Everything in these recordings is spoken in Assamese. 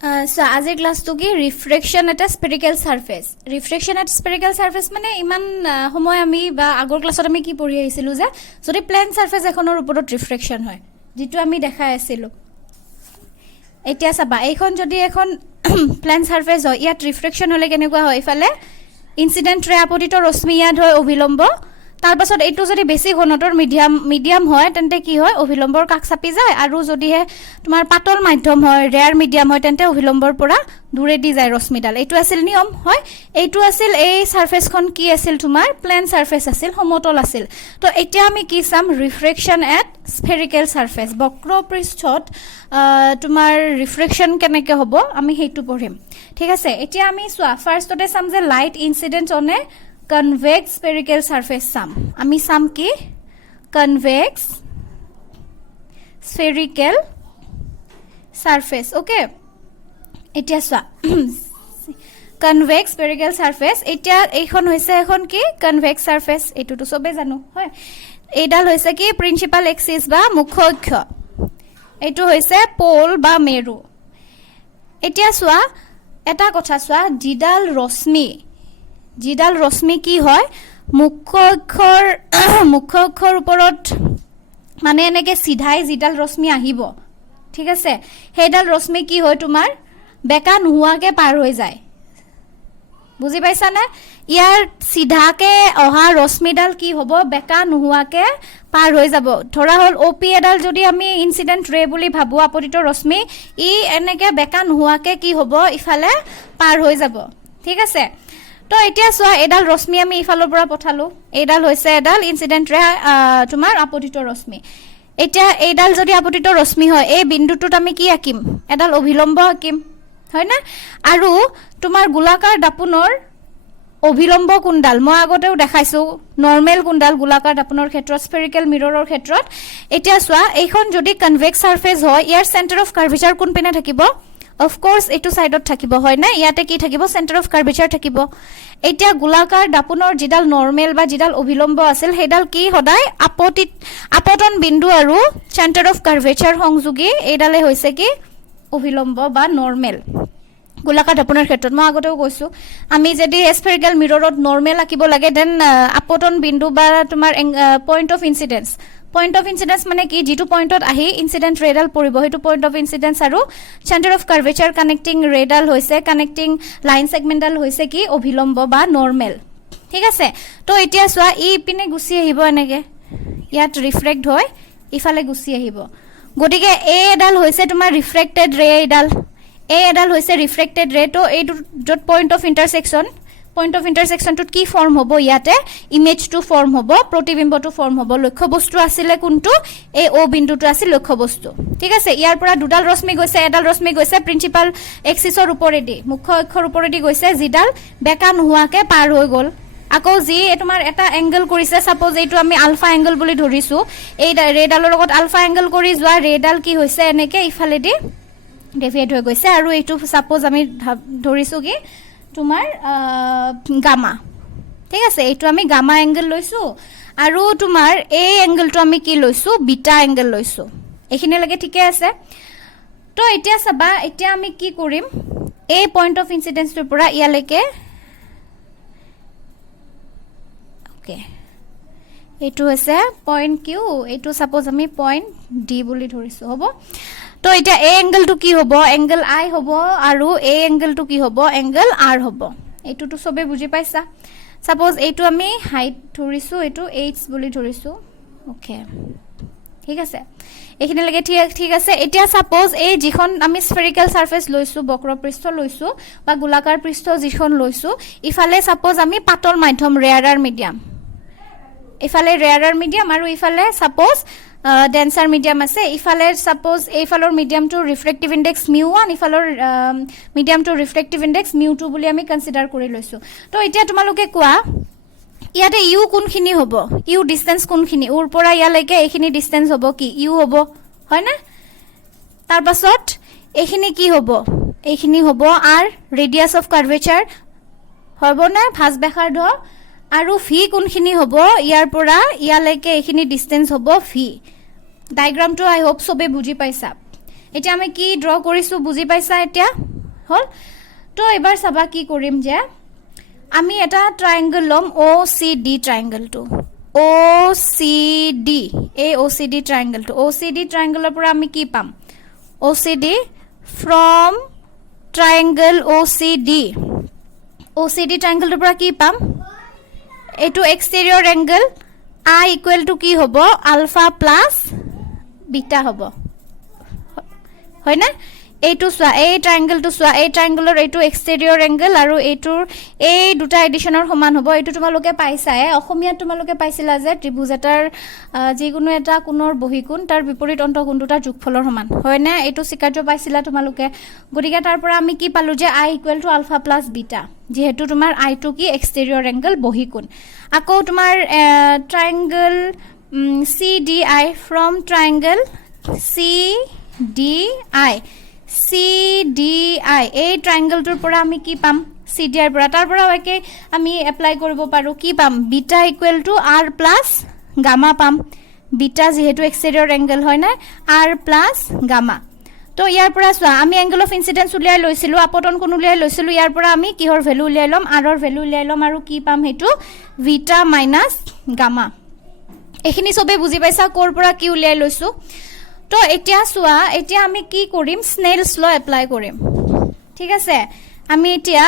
So আজিৰ ক্লাছটো কি reflection at A spherical surface reflection at spherical surface মানে ইমান সময় আমি বা আগৰ ক্লাছত আমি কি পঢ়ি আহিছিলো যে যদি প্লেন সাৰফেস এখনৰ ওপৰত ৰিফ্ৰেকশ্যন হয় যেটো আমি দেখাই আছিলো এতিয়া চাবা এইখন যদি এখন প্লেন সাৰফেস হয় ইয়াত ৰিফ্ৰেকশ্যন হলে কেনেকুৱা হয় ইফালে ইনসিডেন্ট ৰে আপতিত ৰশ্মি ইয়াত হয় অভিলম্ব তাৰ পাছত এইটো যদি বেছি ঘনতৰ মিডিয়াম হয় তেন্তে কি হয় অভিলম্বৰ কাষ চাপি যায় আৰু যদিহে তোমাৰ পাতল মাধ্যম হয় ৰেয়াৰ মিডিয়াম হয় তেন্তে অভিলম্বৰ পৰা দূৰে দি যায় ৰশ্মিডাল এইটো আছিল নিয়ম হয় এইটো আছিল এই সাৰফেসখন কি আছিল তোমাৰ প্লেন সাৰফেস আছিল সমতল আছিল তো এতিয়া আমি কি চাম ৰিফ্ৰেকশ্যন এট স্ফেৰিকেল সাৰফেস বক্ৰ পৃষ্ঠত তোমাৰ ৰিফ্ৰেকশ্যন কেনেকৈ হ'ব আমি হেতু পঢ়িম ঠিক আছে এতিয়া আমি সোৱা ফাৰ্ষ্টতে চাম যে light incident on a convex spherical surface sum ami sum ki convex spherical surface okay etia swa convex spherical surface etia ekhon hoise ekhon ki convex surface etu to sobe janu hoy edal hoise ki principal axis ba mukho akha etu hoise pole ba meru etia swa eta kotha swa jidal rosmi কি হয় মুখ্য অক্ষৰ ওপৰত মানে এনেকে সিধাই জিডাল ৰশ্মি আহিব ঠিক আছে হেডাল ৰশ্মি কি হয় তোমাৰ বেকা নোহোৱাকে পাৰ হৈ যায় বুজি পাইছা না ইয়াৰ সিধাকে অহা ৰশ্মিডাল কি হ'ব বেকা নোহোৱাকে পাৰ হৈ যাব ধৰা হল ওপি এডাল যদি আমি ইনসিডেন্ট ৰে বুলি ভাবো আপতিত ৰশ্মি ই এনেকে বেকা নোহোৱাকে কি হ'ব ইফালে পাৰ হৈ যাব ঠিক আছে তো এতিয়া সোয়া এডাল ৰশ্মি আমি ইফালৰ পৰা পঠালো এডাল হৈছে এডাল ইনসিডেন্ট ৰে তোমাৰ আপতিত ৰশ্মি এতিয়া এডাল যদি আপতিত ৰশ্মি হয় এই বিন্দুটোত আমি কি আকিম এডাল অভিলম্ব আকিম হয় না আৰু তোমাৰ গোলাকাৰ দাপোনৰ অভিলম্ব কোণডাল মই আগতেও দেখাইছো নৰমাল কোণডাল গোলাকাৰ দাপোনৰ ক্ষেত্ৰত স্ফেৰিকেল মিৰৰৰ ক্ষেত্ৰত এতিয়া সোয়া এইখন যদি কনভেক্স সাৰফেস হয় ইয়াৰ সেন্টাৰ অফ কাৰ্ভেচাৰ কোন পিনে থাকিব of course etu side ot thakibo hoy na iate ki thakibo center of curvature thakibo etia gulakar dapunor jidal normal ba jidal obhilombo asil hedal ki hodai apoton bindu aru center of curvature hongjugi edale hoise ki obhilombo ba normal গোলাকাৰ দাপনৰ ক্ষেত্ৰত মই আগতেও কৈছো আমি যদি স্ফেৰিকেল মিৰৰত নৰমাল আকিব লাগে দেন আপটন বিন্দু বা তোমাৰ পয়েন্ট অফ ইনসিডেন্স মানে কি যেটো পয়েন্টত আহি ইনসিডেন্ট ৰেডাল পৰিব হেতু পয়েন্ট অফ ইনসিডেন্স আৰু সেন্টাৰ অফ কাৰ্ভেচাৰ কানেক্টিং ৰেডাল হৈছে কানেক্টিং লাইন সেগমেন্টাল হৈছে কি অভিলম্ব বা নরমাল ঠিক আছে তো এতিয়া সোয়া ই পিনে গুছি আহিব এনেকে ইয়াত ৰিফ্ৰেক্ট হয় ইফালে গুছি আহিব গটিকে এ এডাল হৈছে তোমাৰ ৰিফ্ৰেক্টেড ৰে এডাল হৈছে ৰিফ্ৰেক্টেড ৰে তো এই ডট পয়েন্ট অফ ইন্টারসেকশন টুত কি ফর্ম হবো ইয়াতে ইমেজ টু ফর্ম হবো প্রতিবিম্ব টু ফর্ম হবো লক্ষ্য বস্তু আসিলে কোনটো এই ও বিন্দুটো আছিল লক্ষ্য বস্তু ঠিক আছে ইয়াৰ পৰা দুডাল ৰশ্মি গৈছে এডাল ৰশ্মি গৈছে প্ৰিন্সিপাল এক্সিসৰ ওপৰেদি মুখ্য অক্ষৰ ওপৰেদি গৈছে জিডাল বেকা নোহোৱাকে পাৰ হৈ গল আকৌ জি তোমাৰ এটা এংগল কৰিছে সাপোজ এইটো আমি আলফা এংগল বুলি ধৰিছো এই ৰেডালৰ লগত আলফা এংগল কৰি যোৱা ৰেডাল কি হৈছে এনেকে ইফালেদি ডেভিয়েট হৈ গৈছে আৰু এইটো সাপোজ আমি ধৰিছো কি তোমাৰ গামা ঠিক আছে এইটো আমি গামা এংগল লৈছো আৰু তোমাৰ এই এংগলটো আমি কি লৈছো বিটা এংগল লৈছো এখিনি লাগে ঠিকে আছে তো এতিয়া চাবা এতিয়া আমি কি কৰিম এই পয়েন্ট অফ ইনসিডেন্সৰ পৰা ইয়ালৈকে ওকে এইটো হৈছে পয়েন্ট কিউ এইটো সাপোজ আমি পয়েন্ট ডি বুলি ধৰিছো হ'ব তো এটা এ এংগলটো কি হ'ব এংগল আই হ'ব আৰু এ এংগলটো কি হ'ব এংগল আৰ হ'ব এইটো তো সবে বুজি পাইছা সাপোজ এইটো আমি হাইট ধৰিছো এইটো এইচ বুলি ধৰিছো ওকে ঠিক আছে এখিনি লাগে ঠিক আছে এতিয়া সাপোজ এই যিখন আমি স্ফেৰিকেল সাৰফেস লৈছো বক্ৰ পৃষ্ঠ লৈছো বা গোলাকাৰ পৃষ্ঠ যিখন লৈছো ইফালে সাপোজ আমি পাতল মাধ্যম ৰেয়াৰাৰ মিডিয়াম ইফালে ৰেয়াৰাৰ মিডিয়াম আৰু ইফালে সাপোজ ডেন্সাৰ মিডিয়াম আছে ইফালে সাপোজ এইফালৰ মিডিয়ামটো ৰিফ্ৰেক্টিভ ইনডেক্স μ1 ইফালৰ মিডিয়ামটো ৰিফ্ৰেক্টিভ ইনডেক্স μ2 বুলি আমি কনসিডাৰ কৰি লৈছো তো এতিয়া তোমালোকে কোৱা ইয়াতে ইউ কোনখিনি হ'ব ইউ ডিসটেন্স কোনখিনি ওৰ পৰা ইয়ালৈকে এইখিনি ডিসটেন্স হ'ব কি ইউ হ'ব হয় না তাৰ পাছত এইখিনি কি হ'ব এইখিনি হ'ব আৰ ৰেডিয়াস অফ কাৰ্ভেচাৰ হ'ব না ভাঁজ ব্যাসাৰ্ধ আৰু ভি কোনখিনি হ'ব ইয়াৰ পৰা ইয়ালৈকে এইখিনি ডিসটেন্স হ'ব ভি ডায়াগ্ৰামটো আই হোপ সবে বুজি পাইছা এতিয়া আমি কি ড্ৰ কৰিছো বুজি পাইছা এতিয়া হল তো এবাৰ চাবা কি কৰিম যে আমি এটা ট্ৰায়াঙ্গল লম OCD ট্ৰায়াঙ্গলটো OCD এই OCD ট্ৰায়াঙ্গলটো OCD ট্ৰায়াঙ্গলৰ পৰা আমি কি পাম OCD from triangle OCD ট্ৰায়াঙ্গলটোৰ পৰা কি পাম এটো exterior angle I equal to কি হ'ব আলফা প্লাস বিটা হ'ব হয় না এইটো সোয়া এই ট্ৰায়াঙ্গলটো সোয়া এই ট্ৰায়াঙ্গলৰ এইটো এক্সটেৰিয়ৰ এংগল আৰু এইটোৰ এই দুটা এডিশনৰ সমান হ'ব এইটো তোমালোকে পাইছায়ে অসমীয়া তোমালোকে পাইছিলা যে ত্ৰিভুজ এটাৰ যিকোনো এটা কোণৰ বহিকোণ তাৰ বিপৰীত অন্তঃকোণ দুটাৰ যোগফলৰ সমান হয় না এইটো স্বীকাৰ্য পাইছিলা তোমালোকে গতিকে তাৰ পৰা আমি কি পালো যে I equal to alpha plus beta যেহেতু তোমাৰ I টো কি এক্সটেৰিয়ৰ এংগল বহিকোণ আকৌ তোমাৰ ট্ৰায়াঙ্গল CDI from triangle CDI এই ট্ৰায়াঙ্গলটোৰ পৰা আমি কি পাম CDI ৰ পৰা তাৰ পৰা একে আমি এপ্লাই কৰিব পাৰো কি পাম beta equal to R plus gamma পাম বিটা যেহেতু এক্সটেৰিয়ৰ এংগল হয় না R প্লাস গামা তো ইয়াৰ পৰা চোৱা আমি এংগল অফ ইনসিডেন্স উলিয়াই লৈছিলো আপতন কোণ উলিয়াই লৈছিলো ইয়াৰ পৰা আমি কিহৰ ভ্যালু উলিয়াই লম R ৰ ভ্যালু উলিয়াই লম আৰু কি পাম হেতু বিটা মাইনাস গামা এখিনি সবে বুজি পাইছা কোৰ পৰা কি উলিয়াই লৈছো তো এতিয়া চোৱা এতিয়া আমি কি কৰিম স্নেলস ল এপ্লাই কৰিম ঠিক আছে আমি এতিয়া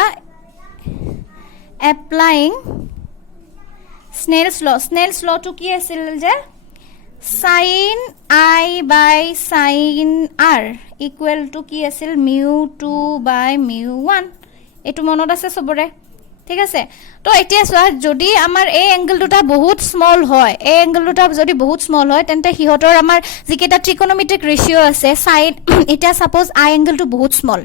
এপ্লাইং স্নেলস ল টু কি আছিল যে sin I by sin R equal to কি আছিল mu2 by mu1 এটো মনত আছে সবৰে ঠিক আছে তো এতিয়া সোয়া যদি আমাৰ এই এংগল দুটা বহুত স্মল হয় এই এংগল দুটা যদি বহুত স্মল হয় তেন্তে হিহতৰ আমাৰ যিকেটা ট্ৰিকোনোমেট্ৰিক ৰেশিও আছে সাইন এটা সাপোজ I এংগলটো বহুত স্মল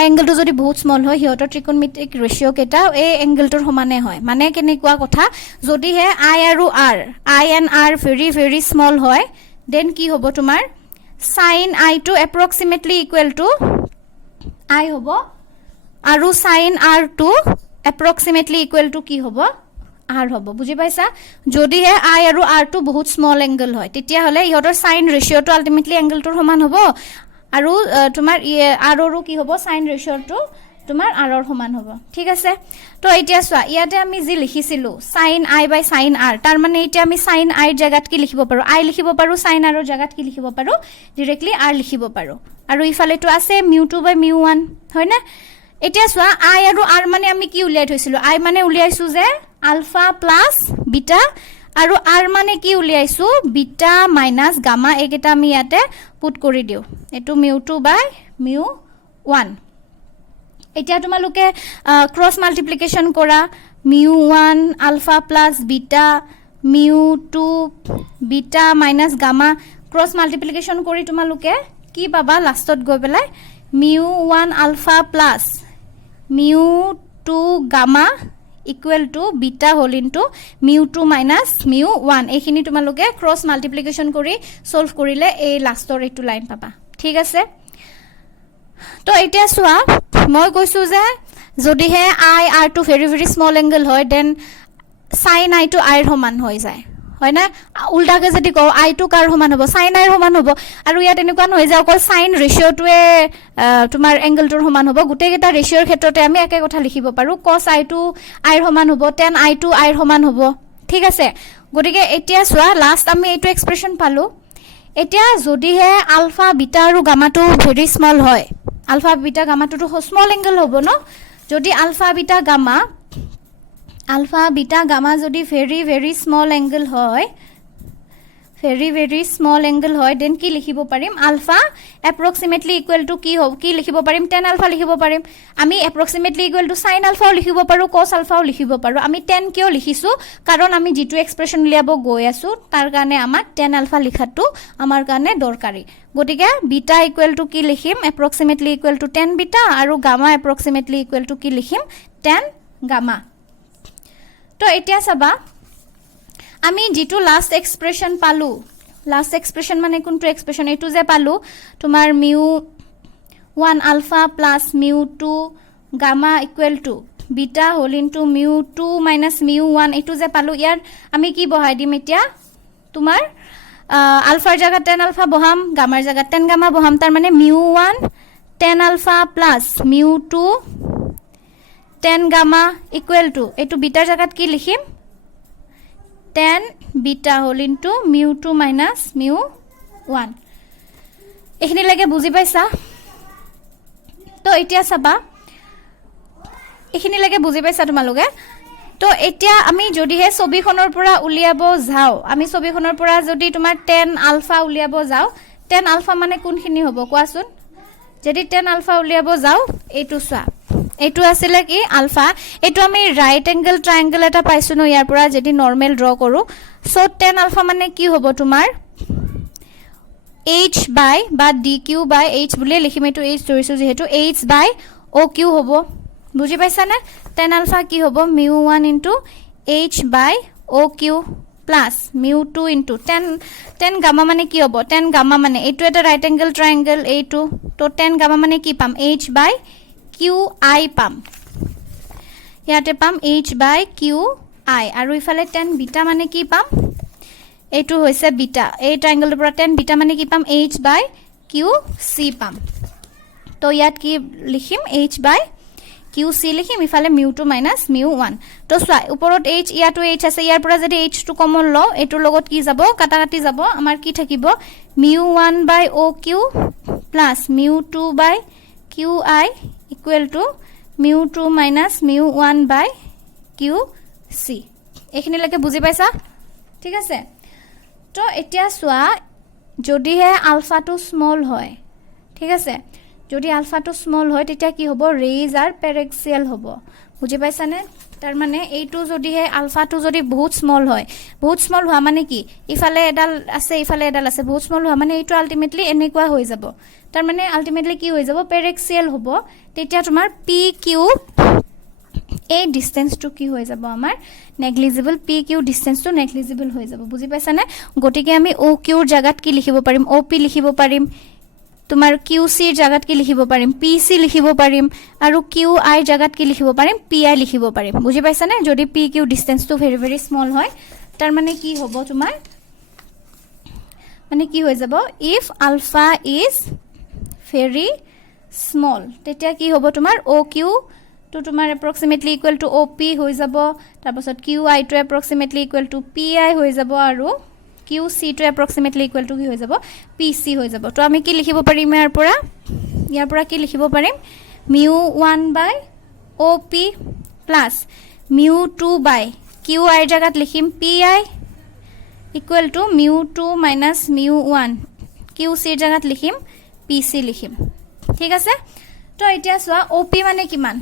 I এংগলটো যদি বহুত স্মল হয় হিহতৰ ট্ৰিকোনোমেট্ৰিক ৰেশিও কেটা এই এংগলটোৰ সমানে হয় মানে কেনেকুৱা কথা যদি হে I আৰু I and R very very small হয় দেন কি হ'ব তোমাৰ sin I to approximately equal to I হ'ব আৰু sin R to approximately equal to কি হ'ব R হ'ব বুজি পাইছা যদি হে I আৰু R টো বহুত স্মল এংগল হয় তেতিয়া হলে ইহতৰ সাইন ৰেশিওটো আলটিমেটলি এংগলটোৰ সমান হ'ব আৰু তোমাৰ R ৰো কি হ'ব সাইন ৰেশিওটো তোমাৰ R ৰ সমান হ'ব ঠিক আছে তো এতিয়া চোৱা ইয়াতে আমি যি লিখিছিলো sin I by sin R তাৰ মানে এতিয়া আমি sin I ৰ জাগাত কি লিখিব পাৰো I লিখিব পাৰো sin R ৰ জাগাত কি লিখিব পাৰো ডাইৰেক্টলি R লিখিব পাৰো আৰু ইফালেটো আছে mu2 by mu1 হয় না এতিয়া সোয়া I আৰু R মানে আমি কি উলিয়াই থৈছিলো I মানে উলিয়াইছো যে আলফা প্লাস বিটা আৰু R মানে কি উলিয়াইছো বিটা মাইনাস গামা একেটা আমি ইয়াতে পুট কৰি দিও এটো mu2 by mu1 এতিয়া তোমালোকে ক্ৰস মাল্টিপ্লিকেশন কৰা mu1 alpha plus beta mu2 beta minus gamma cross multiplication কৰি তোমালোকে কি পাবা লাষ্টত গৈ পেলাই mu1 alpha plus mu2 gamma equal to beta whole into mu2 minus mu1 এইখিনি তোমালোকে ক্রস মাল্টিপ্লিকেশন কৰি সলভ কৰিলে এই লাষ্টৰ এইটো লাইন পাবা ঠিক আছে তো এতিয়া সোয়া মই কৈছো যে যদি হে I R to very very small angle হয় then sin I to R সমান হৈ যায় হয় না উল্টাকে যদি কও I to কাৰ সমান হ'ব sin I সমান হ'ব আৰু ইয়াত এনেকুৱা নহয় যে অকল sin ৰেশিওটোৱে তোমাৰ এংগলটোৰ সমান হ'ব গুটেকেটা ৰেশিওৰ ক্ষেত্ৰতে আমি একে কথা লিখিব পাৰো cos I to I সমান হ'ব tan I to I সমান হ'ব ঠিক আছে গটিকে এতিয়া সোয়া লাষ্ট আমি এইটো এক্সপ্ৰেশন পালো এতিয়া যদি হে আলফা বিটা আৰু গামাটো ভেৰি স্মল হয় আলফা বিটা গামাটো তো স্মল এংগল হ'ব ন যদি আলফা বিটা গামা যদি very very small angle হয় দেন কি লিখিব পাৰিম আলফা approximately equal to কি লিখিব পাৰিম tan alpha লিখিব পাৰিম আমি approximately equal to sin alpha লিখিব পাৰো cos alpha লিখিব পাৰো আমি tan কিয় লিখিছো কাৰণ আমি যেটো এক্সপ্ৰেশন লিয়াব গৈ আছো তাৰ কাৰণে আমাক tan alpha লিখাটো আমাৰ কাৰণে দৰকাৰী গটিকে বিটা equal to কি লিখিম approximately equal to tan beta আৰু gamma approximately equal to কি লিখিম tan gamma তো এতিয়া চাবা আমি যেটো লাস্ট এক্সপ্রেশন পালু লাস্ট এক্সপ্রেশন মানে কোনটো এক্সপ্রেশন এটো যে পালু তোমার mu1 alpha plus mu2 gamma equal to beta whole into mu2 minus mu1 এটো যে পালু ইয়াৰ আমি কি বহাই দিম এতিয়া তোমাৰ আলফাৰ জায়গা tan alpha বহাম গামাৰ জায়গা tan gamma বহাম তাৰ মানে mu1 tan alpha plus mu 2 tan gamma equal to etu beta jagat ki likhim tan beta whole into mu 2 minus mu 1 এখিনি লাগে বুজি পাইছা তো এতিয়া চাবা এখিনি লাগে বুজি পাইছা তোমালোকে তো এতিয়া আমি যদি হে ছবিখনৰ পৰা উলিয়াব যাও আমি ছবিখনৰ পৰা যদি তোমাৰ tan alpha উলিয়াব যাও tan alpha মানে কোনখিনি হ'ব কোৱাচোন যদি tan alpha উলিয়াব যাও এইটো চোৱা এইটো আছিল কি আলফা এইটো আমি ৰাইট এঙ্গেল ট্ৰায়াঙ্গেল এটা পাইছো ন ইয়াৰ পৰা যদি নৰমাল ড্ৰ কৰো সো tan alpha মানে কি হ'ব তোমাৰ h by বা dq by h বুলি লিখিম এটো h ধৰিছো যেহেতু h by oq হ'ব বুজি পাইছা না tan alpha কি হ'ব mu 1 into h by oq plus mu 2 into tan gamma মানে কি হ'ব tan gamma মানে এটো এটা রাইট এঙ্গেল ট্রায়াঙ্গেল এইটো তো tan gamma মানে কি পাম h by qi পাম ইয়াতে পাম h by qi আৰু ইফালে tan beta মানে কি পাম এইটো হৈছে beta এই ট্ৰায়াঙ্গেলৰ পৰা tan beta মানে কি পাম h by qc পাম তো ইয়াত কি লিখিম h by qc লিখিম ইফালে mu 2 minus mu 1 তো সোৱা ওপৰত h ইয়াটো h আছে ইয়াৰ পৰা যদি h টো কমন ল এটোৰ লগত কি যাব কাটা কাটি যাব আমাৰ কি থাকিব mu 1 by oq plus mu 2 by qi equal to mu 2 minus mu 1 by qc এখিনি লাগে বুজি পাইছা ঠিক আছে তো এতিয়া সোৱা যদি হে আলফা টু স্মল হয় ঠিক আছে যদি আলফা টু স্মল হয় তেতিয়া কি হ'ব ৰেজ আৰ প্যাৰেক্সিয়াল হ'ব বুজি পাইছা নে তাৰ মানে এইটো যদি হে আলফা টু যদি বহুত স্মল হোৱা মানে কি ইফালে এডাল আছে ইফালে এডাল আছে বহুত স্মল হোৱা মানে এইটো আলটিমেটলি এনেকুৱা হৈ যাব তাৰ মানে আলটিমেটলি কি হৈ যাব প্যাৰেক্সিয়াল হ'ব তেতিয়া তোমাৰ পি কিউ এই ডিসটেন্স টু কি হৈ যাব আমাৰ নেগলিজিবল পি কিউ ডিসটেন্স টু নেগলিজিবল হৈ যাব বুজি পাইছা নে গটিকে আমি ও কিউৰ জাগাত কি লিখিব পাৰিম ও পি লিখিব পাৰিম তোমাৰ QC ৰ জাগাত কি লিখিব পাৰিম PC লিখিব পাৰিম আৰু QI জাগাত কি লিখিব পাৰিম PI লিখিব পাৰিম বুজি পাইছা নে যদি PQ ডিসটেন্স টু ভেৰি ভেৰি স্মল হয় তাৰ মানে কি হ'ব তোমাৰ মানে কি হৈ যাব if alpha is very small তেতিয়া কি হ'ব তোমাৰ OQ to তোমাৰ approximately equal to OP হৈ যাব তাৰ পাছত QI to approximately equal to PI হৈ যাব আৰু QC to approximately equal to কি হৈ যাব PC হৈ যাব তো আমি কি লিখিব পাৰিম ইয়াৰ পৰা কি লিখিব পাৰিম mu 1 by OP plus mu 2 by QI জাগাত লিখিম PI equal to mu 2 minus mu 1 QC জাগাত লিখিম PC লিখিম ঠিক আছে তো এতিয়া সোৱা OP মানে কিমান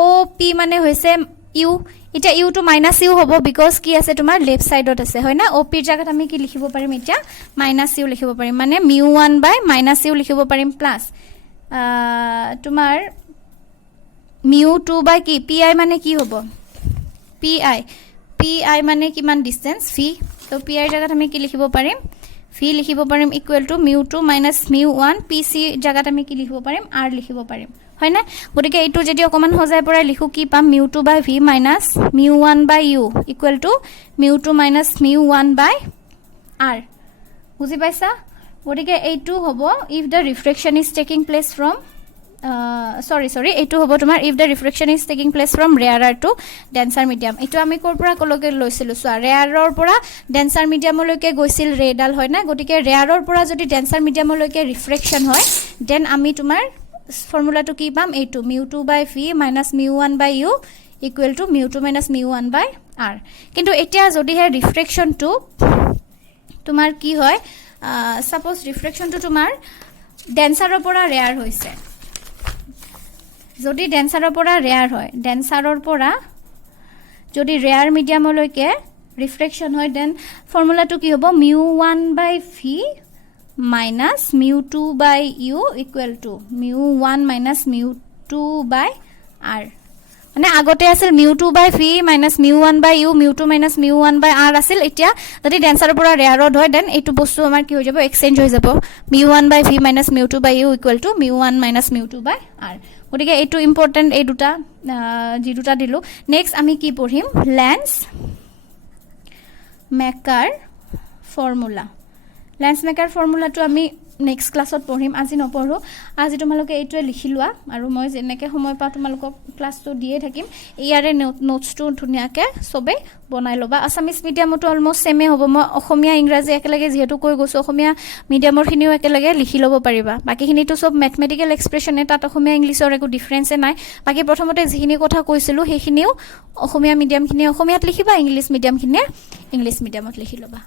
OP মানে হৈছে u এটা u to minus u হ'ব because কি আছে তোমাৰ লেফট সাইডত আছে হয় না op ৰ জাগাত আমি কি লিখিব পাৰিম এতিয়া minus u লিখিব পাৰিম মানে mu 1 by minus u লিখিব পাৰিম প্লাস তোমাৰ mu 2 by কি pi মানে কি হ'ব pi মানে কিমান ডিসটেন্স v তো pi ৰ জাগাত আমি কি লিখিব পাৰিম v লিখিব পাৰিম equal to mu 2 minus mu 1 pc জাগাত আমি কি লিখিব পাৰিম r লিখিব পাৰিম হয় না গটিকে এইটো যদি অকমান হজাই পৰাই লিখু কি পাম mu 2 by v minus mu 1 by u equal to mu 2 minus mu 1 by r বুজি পাইছা গটিকে এইটো হ'ব if the refraction is taking place from sorry এইটো হ'ব তোমাৰ if the refraction is taking place from rarer to denser medium এইটো আমি কৰ পৰা কলকে লৈছিলো সো rarer পৰা denser medium লৈকে গৈছিল ৰেডাল হয় না গটিকে rarer পৰা যদি denser medium লৈকে refraction হয় then আমি তোমাৰ formula to কি পাম এইটো mu 2 by v minus mu 1 by u equal to mu 2 minus mu 1 by r কিন্তু এতিয়া যদি হে রিফ্লেকশন টু তোমার কি হয় সাপোজ রিফ্লেকশন টু তোমার ডেন্সাৰৰ পৰা ৰেয়াৰ হৈছে যদি ডেন্সাৰৰ পৰা ৰেয়াৰ হয় ডেন্সাৰৰ পৰা যদি ৰেয়াৰ মিডিয়ামলৈকে রিফ্লেকশন হয় দেন ফর্মুলা টু কি হ'ব mu 1 by v minus mu 2 by u equal to mu 1 minus mu 2 by r মানে আগতে আছিল mu 2 by v minus mu 1 by u mu 2 minus mu 1 by r আছিল এতিয়া যদি ডেন্সাৰৰ পৰা ৰেয়াৰড হয় দেন এইটো বস্তু আমাৰ কি হৈ যাব এক্সচেঞ্জ হৈ যাব mu 1 by v minus mu 2 by u equal to mu 1 minus mu 2 by r গটিকে এইটো ইম্পৰ্টেন্ট এই দুটা জি দুটা দিলো নেক্সট আমি কি পঢ়িম lens maker formula lens maker ফৰ্মুলাটো আমি নেক্সট ক্লাছত পঢ়িম, আজি নপঢ়োঁ। আজি তোমালোকে এইটোৱে লিখি লোৱা আৰু মই যেনেকৈ সময় পাওঁ তোমালোকক ক্লাছটো দিয়ে থাকিম। ইয়াৰে নোটছটো ধুনীয়াকৈ চবেই বনাই ল'বা। আছামিছ মিডিয়ামতো অলমষ্ট ছেমেই হ'ব। মই অসমীয়া ইংৰাজী একেলগে যিহেতু কৈ গৈছোঁ, অসমীয়া মিডিয়ামৰখিনিও একেলগে লিখি ল'ব পাৰিবা। বাকীখিনিতো চব মেথমেটিকেল এক্সপ্ৰেছনে, তাত অসমীয়া ইংলিছৰ একো ডিফাৰেঞ্চে নাই। বাকী প্ৰথমতে যিখিনি কথা কৈছিলোঁ সেইখিনিও অসমীয়া মিডিয়ামখিনিয়ে অসমীয়াত লিখিবা, ইংলিছ মিডিয়ামখিনিয়ে ইংলিছ মিডিয়ামত লিখি ল'বা।